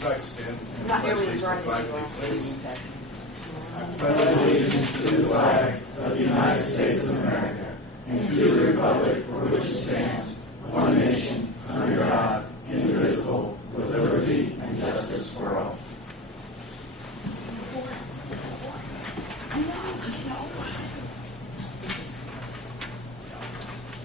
you like to stand? Not here with Please, the flag, please. I pledge allegiance to the flag of the United States of America and to the republic for which it stands, one nation, under God, indivisible, with liberty and justice for all.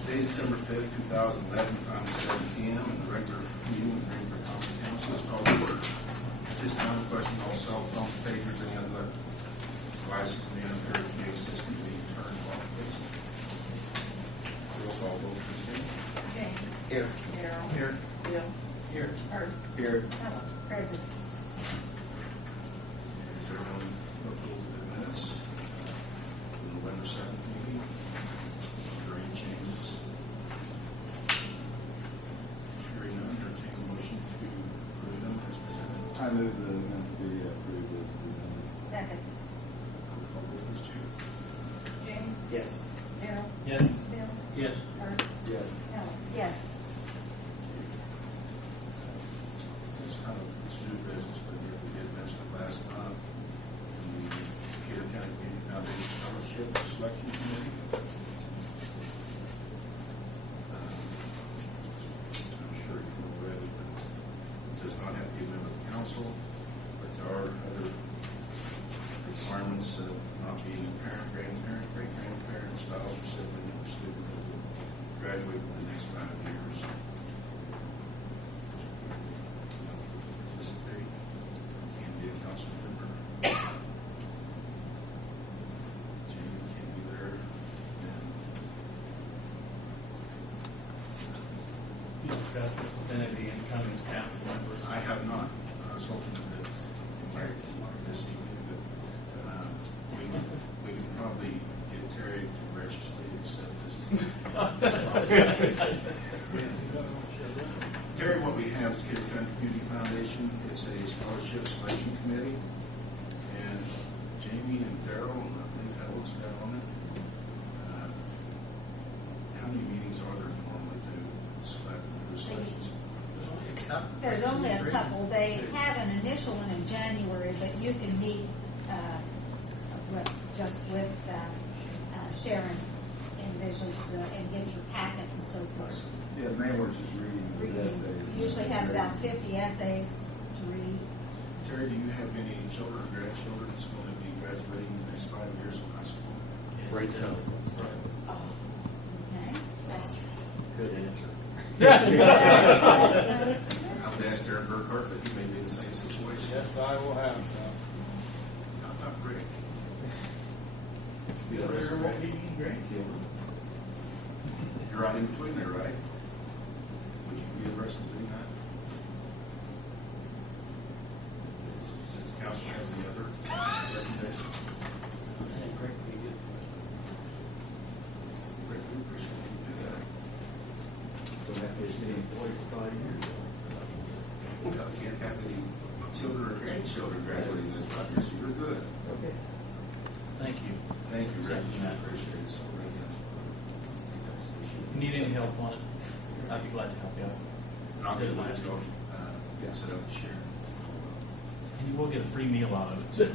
Today is December 5th, 2011, time is 7 p.m., and the regular meeting of the Greensburg IN City Council is called to order. At this time, question all cell phones, pagers, any other devices in the unfair community system being turned off, please. Roll call vote, please, Jane. Okay. Here. Darryl. Here. Bill. Here. Art. Here. Ella. Present. Is everyone looked over the minutes of the November 7th meeting? Are there any changes? Hearing none, entertain a motion to approve them as presented. I move the minutes be approved as presented. Second. Roll call vote, please, Jane. Jane. Yes. Darryl. Yes. Bill. Yes. Art. Yes. Ella. Yes. It's kind of, it's new business, but yeah, we did mention it last month in the Decatur County Community Foundation Fellowship Selection Committee. I'm sure you know already, but it does not have the amendment of council, but there are other requirements of not being a parent, grandparent, great-grandparent, spouse, or sibling, or student that will graduate in the next 5 years. Participate, can be a council member. Jamie can't be there. You discussed this with any of the incoming council members? I have not. I was hoping that this evening, but we can probably get Terry to graciously accept this. Terry, what we have is Decatur County Community Foundation. It's a scholarship selection committee, and Jamie and Darryl, and I believe Helen's got on it. How many meetings are there normally to select for the selections? There's only a couple. They have an initial one in January, but you can meet just with Sharon individually and get your packet and so forth. Yeah, the main word's just reading the essays. You usually have about 50 essays to read. Terry, do you have any children or grandchildren that's going to be graduating in the next 5 years from high school? Great tell. Oh, okay. That's Good answer. I would ask Aaron Burkhart, but he may be in the same situation. Yes, I will have some. How about Rick? Be There interested, won't right? be any grandchildren. You're right in between there, right? Would you be interested in doing that? Does the council have any other recommendations? Rick, we appreciate you do that. Don't have to be employed for 5 years. We can't have any children or grandchildren graduating this 5 years, so you're good. Okay. Thank you. Thank you, Rick. Thank you, I Matt. appreciate it so very much. If you need any help on it, I'd be glad to help you out. And I'll get it to go, set up and share. And you will get a free meal out of it, too.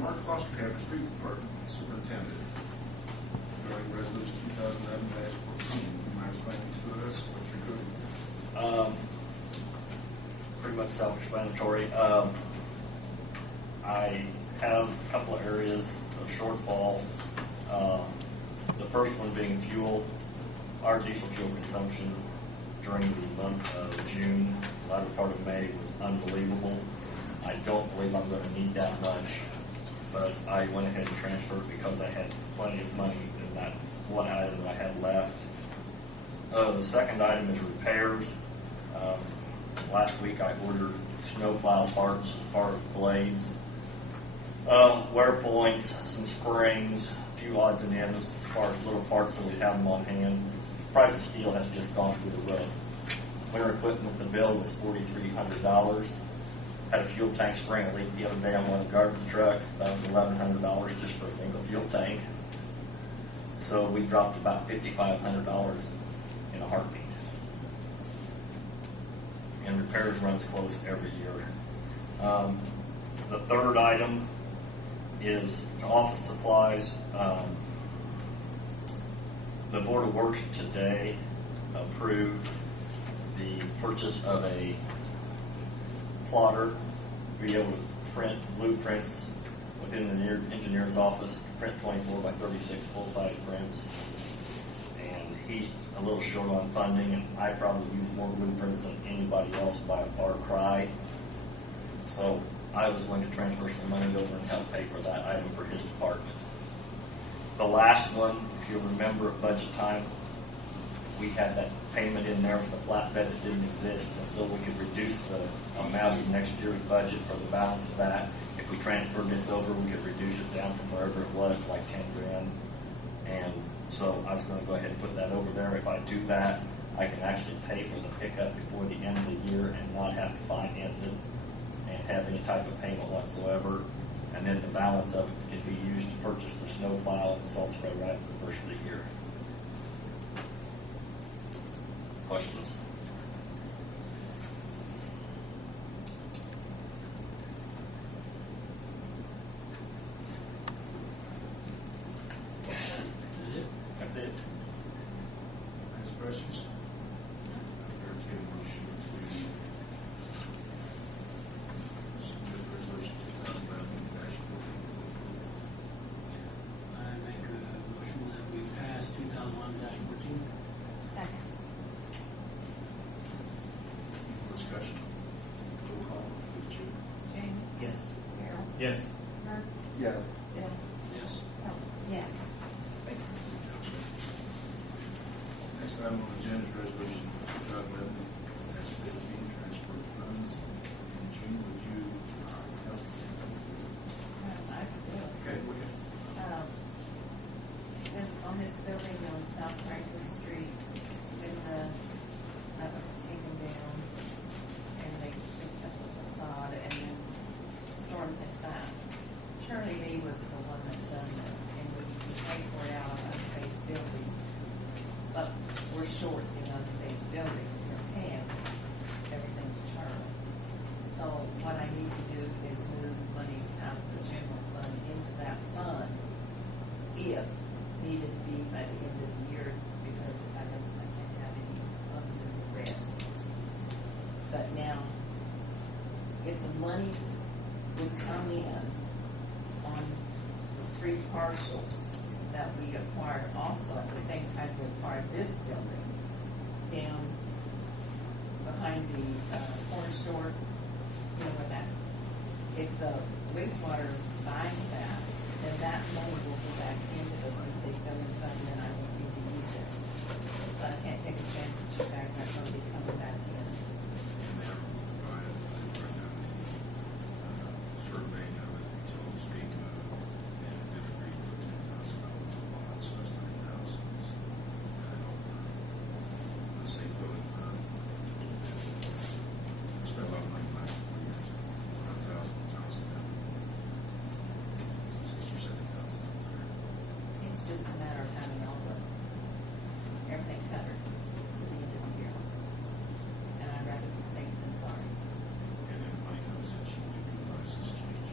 Mark Klosterkamp, Street Department Superintendent, regarding resolution 2011-14. Do you mind explaining to us what you're doing? Pretty much self-explanatory. I have a couple of areas of shortfall. The first one being fuel. Our diesel fuel consumption during the month of June, latter part of May, was unbelievable. I don't believe I'm going to need that much, but I went ahead and transferred because I had plenty of money in that one item that I had left. The second item is repairs. Last week I ordered snowplow parts as far as blades, wear points, some springs, a few odds and ends as far as little parts so we have them on hand. The price of steel has just gone through the roof. Winter equipment, the bill was $4,300. Had a fuel tank spring leak the other day on one of the garbage trucks. That was $1,100 just for a single fuel tank. So we dropped about $5,500 repairs runs close every year. The third item is office supplies. The Board of Works today approved the purchase of a plotter to be able to print blueprints within the engineer's office, print 24 by 36 full-size prints. And he's a little short on funding, and I probably use more blueprints than anybody else by a far cry. So I was going to transfer some money over and help pay for that item for his department. The last one, if you remember at budget time, we had that payment in there for the flatbed that didn't exist, and so we could reduce the amount of next year's budget for the balance of that. If we transferred this over, we could reduce it down from wherever it was, like 10 grand. And so I was going to go ahead and put that over there. If I do that, I can actually pay for the pickup before the end of the year and not have to finance it and have any type of payment whatsoever. And then the balance of it can be used to purchase the snow plow and salt spray right for the first of the year. Questions? That's it. Any questions? I'll entertain a motion to submit resolution 2011-14. I make a motion that we pass 2011-14. Second. Any more discussion? Roll call, please, Judy. Jamie? Yes. Harold? Yes. Herb? Yes. Bill? Yes. Helen? Yes. Thank you, Mr. Township. Next item on the agenda is resolution 2011-15, transfer of funds. And June, would you help? I will. Okay, go ahead. On this building on South Franklin Street, when that was taken down, and they picked up the facade, and then stormed it back. Charlie Lee was the one that done this, and we paid for it out of unsafe building. But we're short in unsafe building, we're paying everything to Charlie. So what I need to do is move monies out of the general fund into that fund, if needed to be by the end of the year, because I can't have any funds in the red. But now, if the monies would come in on the 3 parcels that we acquired also at the same time we acquired this building, down behind the corner store, you know where that, if the wastewater buys that, then that money will go back into the unsafe building fund, and I won't need to use this. But I can't take a chance that you guys aren't going to be coming back in. And they're provided right now the surveying of it, utilities being moved, and it did agree for $10,000 a lot, so that's $9,000. The safe building fund. Spent a lot of money in the last 4 years. 1,000 times that. 60 or 70,000 up there. It's just a matter of having all the, everything covered at the end of the year. And I'd rather be safe than sorry. And if money comes in, should we do license change?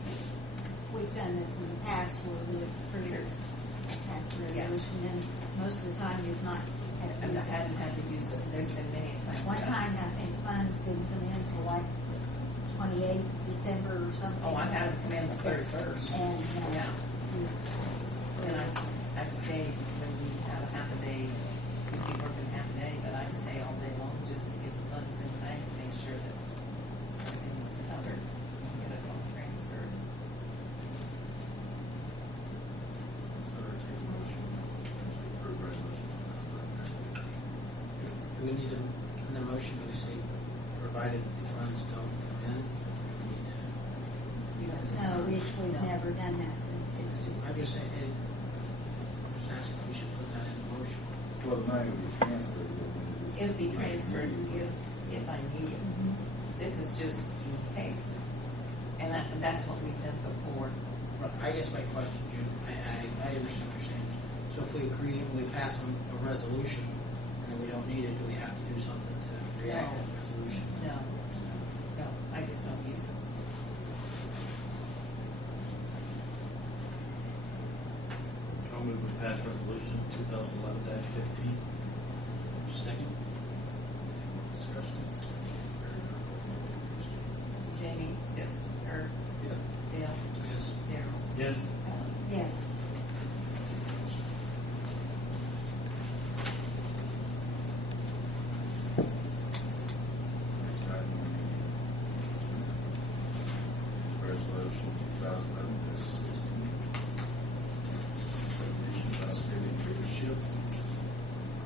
We've done this in the past where we have approved a past resolution, and most of the time you've not had to And I use it. haven't had to use it, there's been many times. One that time, I think funds didn't come in until like 28th December or something. Oh, I've had them come in the 31st. And, Yeah. we- And I've stayed when we have a half a day, we'd be working half a day, but I'd stay all day long just to get the funds in the bank, make sure that everything was covered, and get it all transferred. So entertain a motion to approve resolution 2011. Do we need another motion, do we say, provided the funds don't come in? We need to- because it's No, not- we've No. never done that. It's just, I'm just saying, just asking if we should put that in the motion. Well, the money will be transferred. It'll be transferred if I need it. This is just in case. And that's what we've done before. But I guess my question, June, I understand what you're saying. So if we agree and we pass a resolution and then we don't need it, do we have to do something to react to the resolution? No. pass resolution 2011-15. Second. Discussion. Jamie? Yes. Herb? Yes. Bill? Yes. Daryl? Yes. Helen? Yes. Next item on the resolution 2011-16. Recognition of outstanding leadership in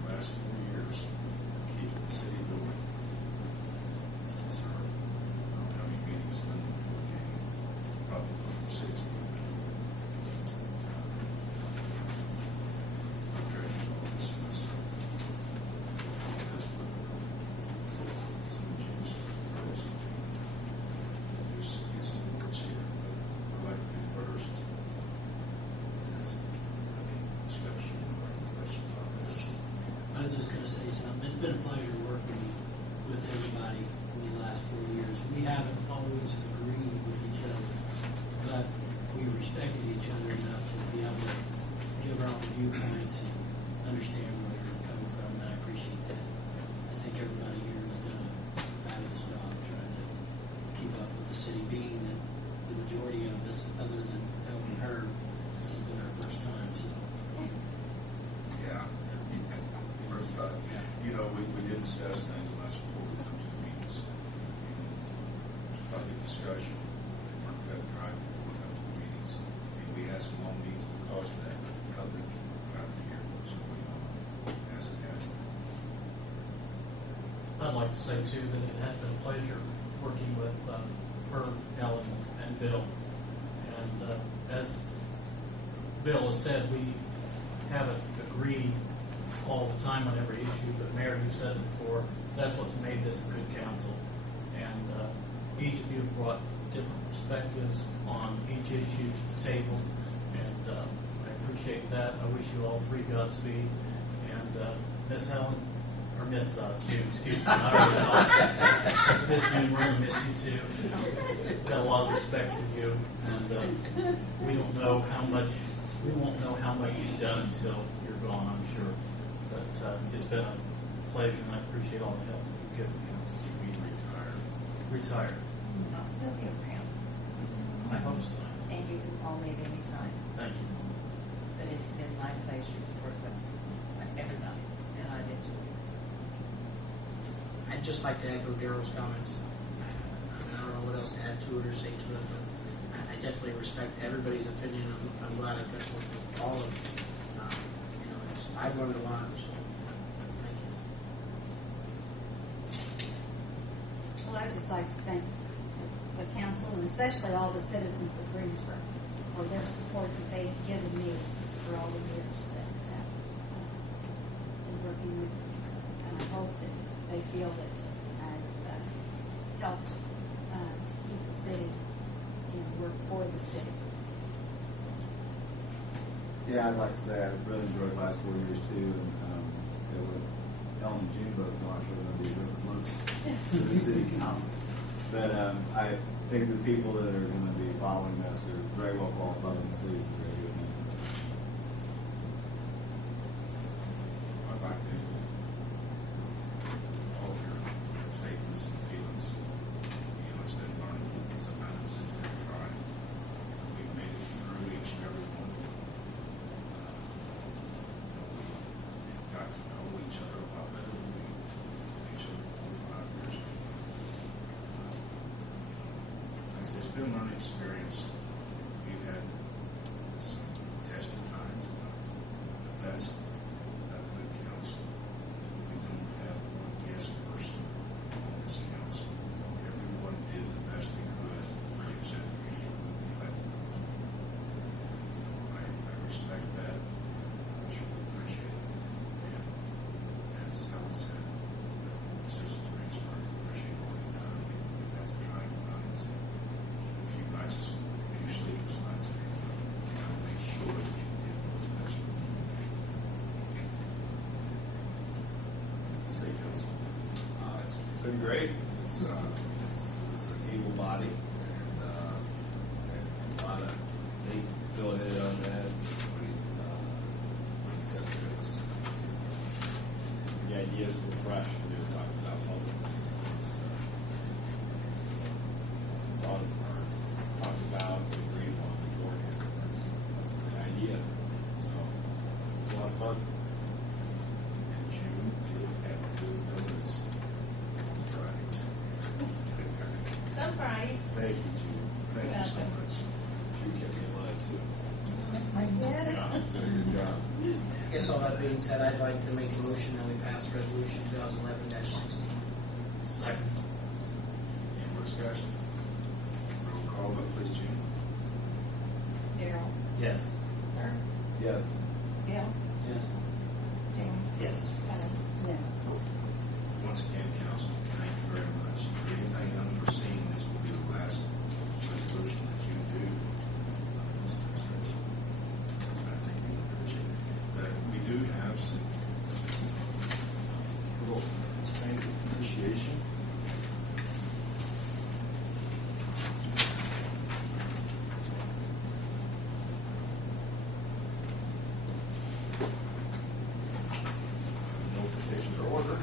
the last 4 years, keeping the city going. Since our, I don't know how many meetings been before the game, probably close to 60. Treasurer's office was, this one, some changes for the girls. Just get some words here, but I'd like to do first is discussion, or questions on this. I was just going to say something. It's been a pleasure working with everybody for the last 4 years. We haven't always agreed with each other, but we respected each other enough to be able to give our own viewpoints and understand where we're coming from, and I appreciate that. I think everybody here has done a fabulous job trying to keep up with the city, being that the majority of us, other than helping her, this has been our first time, so. Yeah. First time. You know, we did discuss things last before we come to the meetings. There's probably discussion, we weren't cut and dry before we come to the meetings. And we had some long meetings because of that. The public got to hear what's going on as it happened. I'd like to say too that it has been a pleasure working with Herb, Helen, and Bill. And as Bill has said, we haven't agreed all the time on every issue, but Mayor, you said it before, that's what's made this a good council. And each of you have brought different perspectives on each issue to the table, and I appreciate that. I wish you all three Godspeed. And Miss Helen, or Miss June, excuse me, I already know. Miss June, we're going to miss you too. Got a lot of respect for you, and we won't know how much you've done until you're gone, I'm sure. But it's been a pleasure, and I appreciate all the help that you've given the council. We retired. Retired. I'll still be around, I hope so. and you can call me at any time. Thank you. But it's been my pleasure to work with everybody, and I've enjoyed it. I'd just like to echo Daryl's comments. I don't know what else to add to it or say to it, but I definitely respect everybody's opinion. I'm glad I got to work with all of you. I've learned a lot, so thank you. Well, I'd just like to thank the council and especially all the citizens of Greensburg for their support that they've given me for all the years that been working with them. So, and I hope that they feel that I've helped to keep the city and work for the city. Yeah, I'd like to say I've really enjoyed the last 4 years too, and with Ellen and June both gone, I'm sure they're going to be a different look to the city council. But I think the people that are going to be following us are very well qualified in the city to very good hands. I'd like to all your statements and feelings. You know, it's been learning. Sometimes it's been trying. We've made it through each and every one. We've got to know each other a lot better than we knew each other 4 or 5 years ago. It's been a learning experience. We've had some testing times at times. But that's a good council. We don't have one yes person on this council. Everyone did the best they could for you said we elected. I respect that. I truly appreciate it. And as Helen said, the citizens of Greensburg appreciate what you've done. We've had some trying times. A few nights, a few sleepless nights, and you got to make sure that you get those best. City Council. It's been great. It's an able body, and a lot of Bill hit on that. the ideas were fresh when they were talking about public works. Thought or talked about and agreed upon beforehand. That's the idea. So it's a lot of fun. In June, you have to notice Fridays. Some fries. Thank you, June. Thank you so much. You kept me in line too. I get it. Yeah, did a good job. I guess all that being said, I'd like to make a motion that we pass resolution 2011-16. Second. Any more discussion? Roll call vote, please, June. Daryl. Yes. Herb. Yes. Bill. Yes. Jane. Yes. Heather. Yes. Once again, council, thank you very much. For anything unforeseen, this will be the last resolution that you do. I think you appreciate it. But we do have some little things of appreciation. No petitions or order.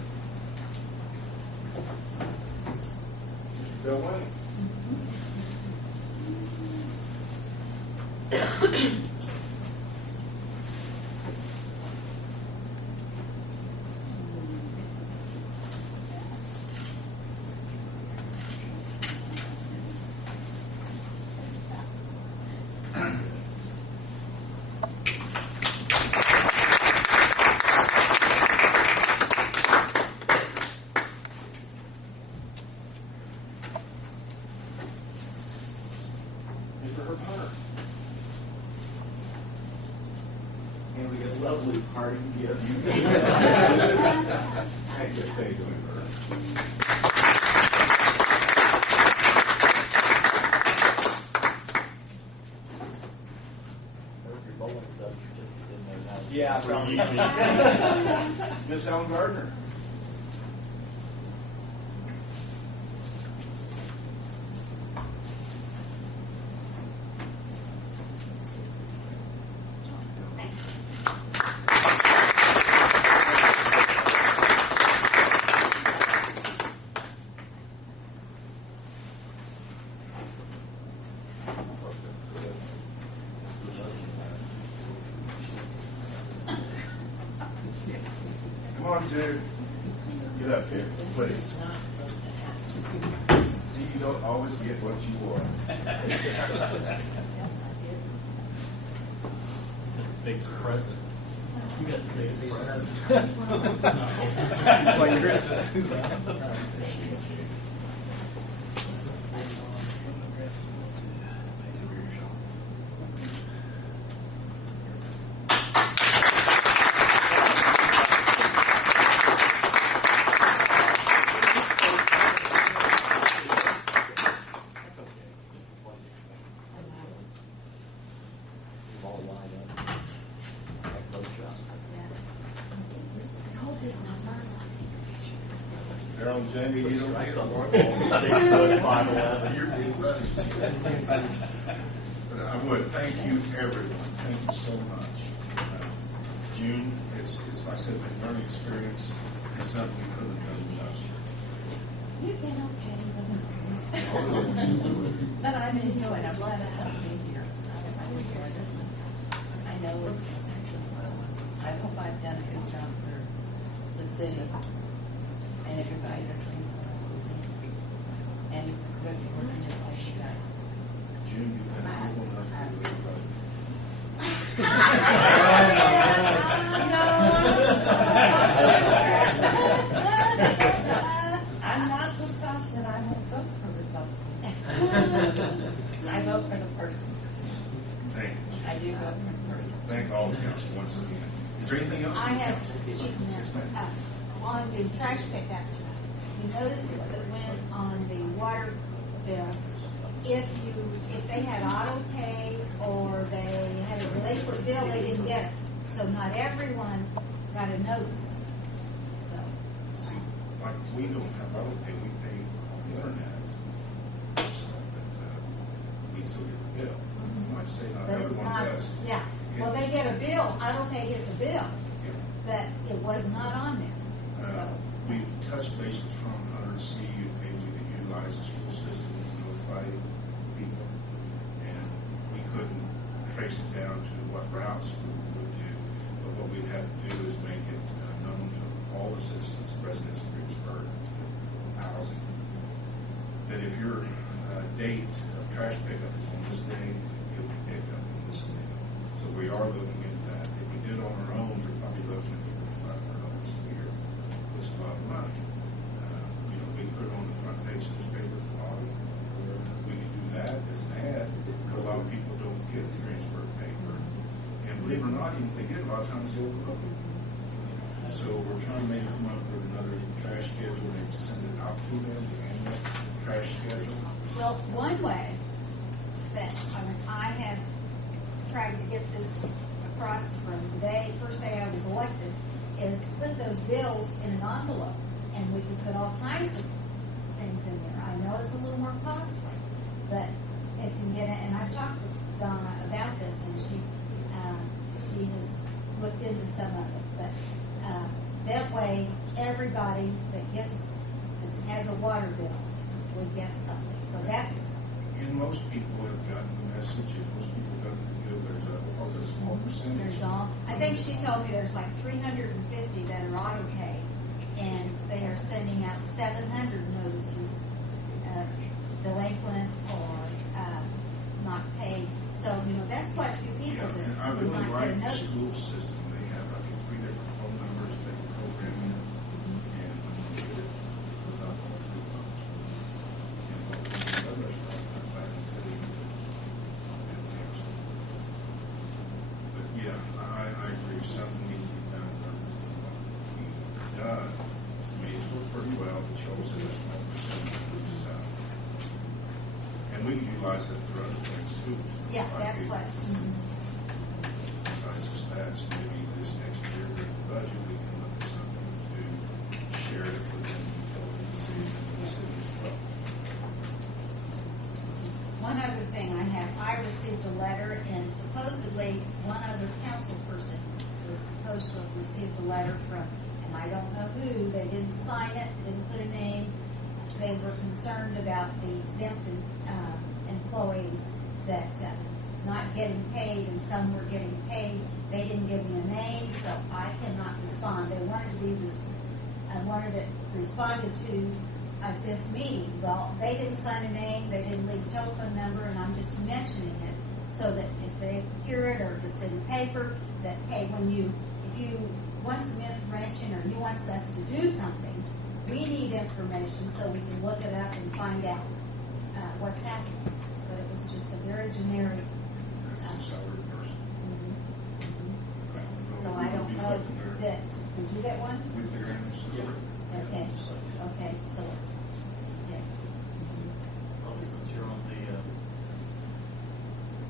Bill Wayne. Mr. Herb Hunter. And we get lovely parting gifts. Thank you, Herb. Your bowling certificate in there now. Yeah, probably. Miss Helen Gardner. Come on, Jude. Get up here, please. It's not supposed to happen. See, you don't always get what you want. Yes, I did. The biggest present. You got the biggest Biggest present. It's like Christmas. We've all lined up. Like both shots. Hold this number. Darryl and Jamie, you don't get one. 6'5", You're big buddies. But I would, thank you, everyone. Thank you so much. June, it's like I said, a learning experience. It's something we couldn't have done without you. You've been okay, but I'm enjoying it. I'm glad it has been here. I'm enjoying it. I know it's, I hope I've done a good job for the city and everybody that's involved. And good working with all you guys. June, you had a good one up to everybody. I'm not so staunch that I won't vote for Republicans. I vote for the person. Thank you. I do vote for the person. Thank all the council once again. Is there anything else? I from have, council? excuse me, Yes, ma'am. on the trash pickups, the notices that went on the water bills, if they had auto pay or they had a delinquent bill, they didn't get it. So not everyone got a notice. So, See, like we don't have auto pay, we pay on the internet. So, but we still get the bill. Like I say, not but it's everyone not, does. yeah. Well, they get a bill, auto pay gets a bill, Yeah. but it was not on there. touch base with Tom Hunter to see if maybe we could utilize the school system to notify people. And we couldn't trace it down to what routes we would do. But what we'd have to do is make it known to all the citizens, residents of Greensburg, housing, that if your date of trash pickup is on this day, it will be picked up on this day. So we are looking at that. If we did it on our own, we're probably looking at $4,500 a year. It's a lot of money. We can put it on the front page of the newspaper at the bottom. We can do that as an ad, but a lot of people don't get the Greensburg paper. And believe it or not, even if they get, a lot of times they overlook it. So we're trying to maybe come up with another trash schedule, maybe send it out to them, the annual trash schedule. Well, one way that, I have tried to get this across from the first day I was elected, is put those bills in an envelope, and we can put all kinds of things in there. I know it's a little more costly, but it can get it, and I've talked with Donna about this, and she has looked into some of it, but that way, everybody that has a water bill will get something. So that's. And most people have gotten the message, and most people have gotten the deal. There's a small percentage. I think she told me there's like 350 that are auto pay, and they are sending out 700 notices of delinquent or not paid. So, that's quite a few people Yeah, and I that do really not like get a the school notice. system. They have, I think, 3 different phone numbers that they can program in, and when you get it, it goes out all through phones. And what was the other restaurant comes back into the council. But yeah, I agree, something needs to be done. I mean, it's worked pretty well, but you always have a small percentage that loses out. And we can utilize it for other things too. Yeah, that's what. Besides just that, so maybe this next year during the budget, we can look at something to share it within the utilities and the city as well. One other thing I received a letter, and supposedly one other council person was supposed to have received a letter from, and I don't know who, they didn't sign it, didn't put a name. They were concerned about the exempted employees that not getting paid, and some were getting paid. They didn't give me a name, so I cannot respond. They wanted it responded to at this meeting. Well, they didn't sign a name, they didn't leave a telephone number, and I'm just mentioning it so that if they hear it or if it's in the paper, that hey, if you want some information or you want us to do something, we need information so we can look it up and find out what's happening. But it was just a very generic. That's a salary person. So I don't know that. Did you get one? With their annual salary. Okay. Okay. So it's. Yeah. Probably since you're on the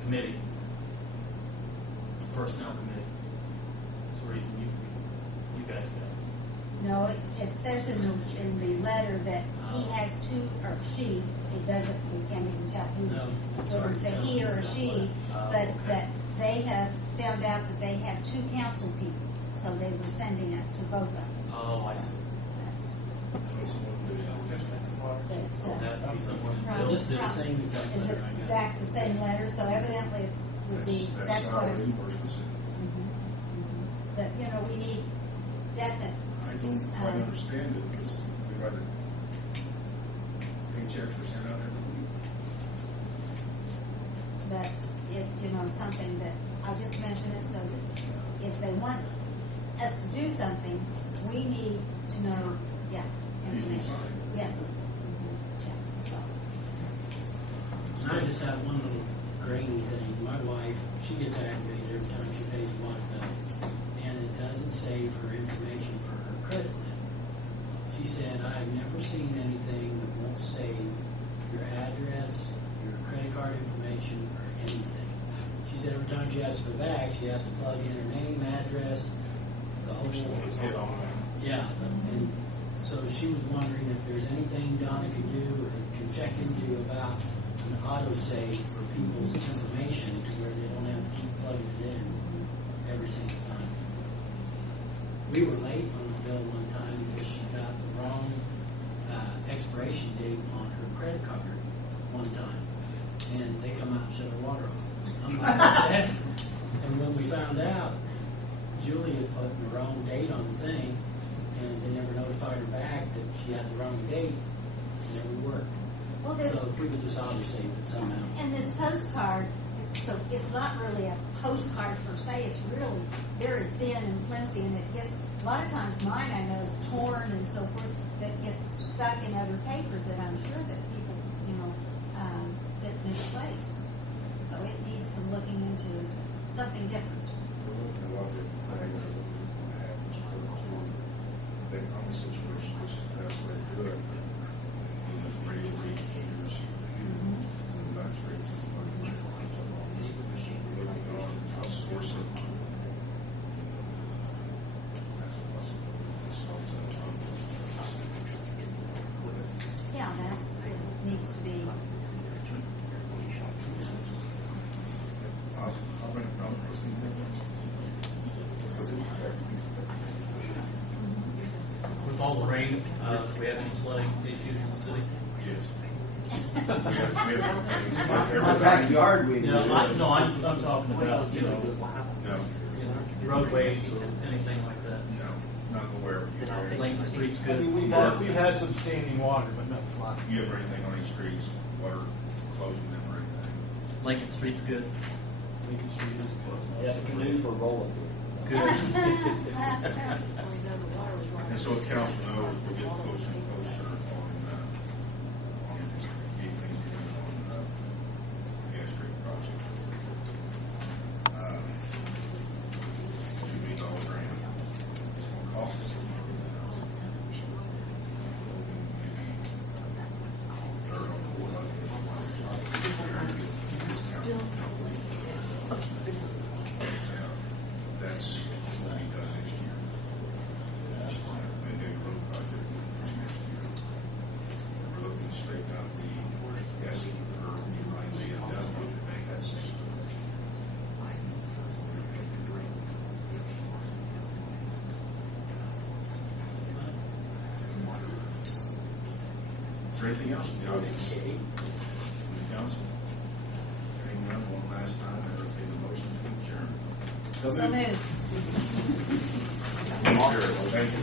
committee, personnel committee. That's the reason you guys got it. No, it says in the letter that he has two, or she, it doesn't, we can't even tell who, No, it's whether hard it's to a tell. he or a she, but okay. that they have found out that they have 2 council people, so they were sending it to both of them. Oh, I see. That's, So someone So that would be someone in Probably. Bill's This is the district. same exact is it letter I got. exact the same letter? So evidently it's, would be, that's that's what salary it's. more specific. But, we need definite, I don't quite understand it, because we rather paychecks are sent out every week. but something that, I just mentioned it so that if they want us to do something, we need to know, yeah. Needs to be information. signed. Yes. Yeah, so. And I just have one little grainy thing. My wife, she gets aggravated every time she pays a water bill, and it doesn't save her information for her credit limit. She said, I've never seen anything that won't save your address, your credit card information, or anything. She said every time she has to go back, she has to plug in her name, address, the whole. Hit on that. Yeah, and so she was wondering if there's anything Donna could do or can check into about an autosave for people's information to where they don't have to keep plugging it in every single time. We were late on the bill one time because she got the wrong expiration date on her credit card one time, and they come out and shut her water off. I'm like, "Dad." And when we found out, Julie had put the wrong date on the thing, and they never notified her back that she had the wrong date. It never worked. Well, So if we could just obfuscate it somehow. and this postcard, it's not really a postcard per se, it's really very thin and flimsy, and it gets, a lot of times mine I know is torn and so forth, that gets stuck in other papers that I'm sure that people, that misplaced. So it needs some looking into, is something different. We're looking at a lot of different things that we're going to have in this current tool. I think on the situation, this is the best way to do it. Those radio read meters, not straight to the money. We're looking on outsourcing. That's a possibility. This solves that problem. Yeah, it needs to be. I'll bring it down for Steve. With all the rain, do we have any flooding issues in the city? Yes. My backyard, we No, I'm talking about, No, roadways or anything like that. no, not aware of you. Lincoln Street's I good. mean, we've had some standing water, but not flooding. You have anything on these streets, water closing them or anything? Lincoln Street's good. Lincoln Street is closed. Yeah, the canoes were rolling. Good. And so if council knows, we'll get closer and closer on getting things going on the gas street project. It's $2 million grant. It's going to cost us $2 million. Maybe dirt on the wood. That's what we done next year. Maybe a road project next year. We're looking straight out the S curve, you might be done to make that same. Is there anything else in the audience? From the council? Hearing none, one last time, I entertain the motion to adjourn. So moved. Thank you.